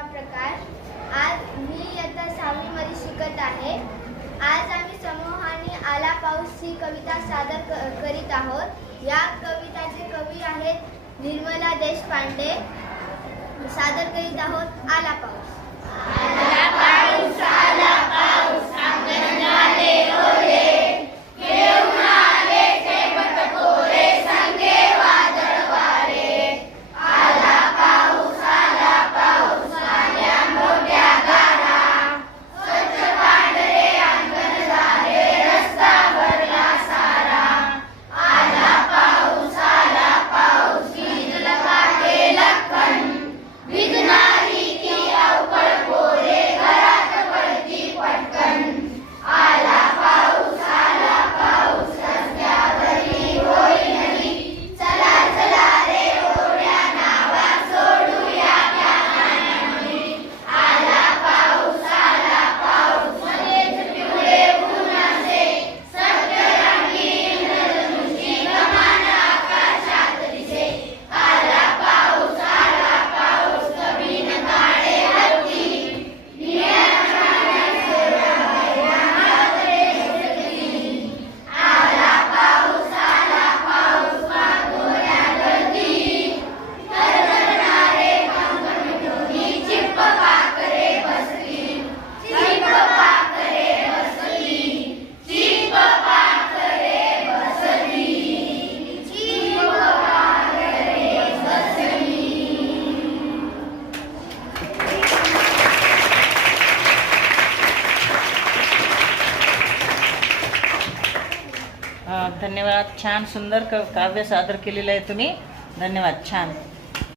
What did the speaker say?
प्रतिमा प्रकाश. आज मी इयत्ता 6वी मध्ये शिकत आहे. आज आम्ही समूहाने आला पाऊस ही कविता सादर करीत आहोत. या कविताचे कवी आहेत निर्मला देशपांडे. सादर करीत आहोत आला पाऊस. आला पाऊस आला पाऊस अंगण झाले ओले. घेऊन आले ते बटकोरे संगे वादळ वारे. आला पाऊस आल्या मोठ्या गारा. स्वच्छ पांढरे अंगण झाले रस्ता भरला सारा. आला पाऊस भिजलं काटे लखन. भिजणारी ती अवकळ पोरे घरात पडती पटकन. आला पाऊस रस्त्यावरली होई नदी. चला चला रे ओढ्या नावा सोडूया त्या पाण्यामध्ये. आला पाऊस मध्येच पिवळे ऊन असे. सप्तरंगी इंद्रधनुष्य कमान आकाशात दिसे. आला पाऊस कभी न काळे हत्ती. निळ्या पाण्याचे नावाकडे सुटती. आला पाऊस वाघोऱ्या गर्दी. थरथरणारे पंख मिटून चिप्प पाखरे बसली. चिप्प पाखरे बसली. चिप्प पाखरे बसली. चिप्प पाखरे बसली. धन्यवाद. छान सुंदर काव्य सादर केलेलं आहे तुम्ही. धन्यवाद. छान.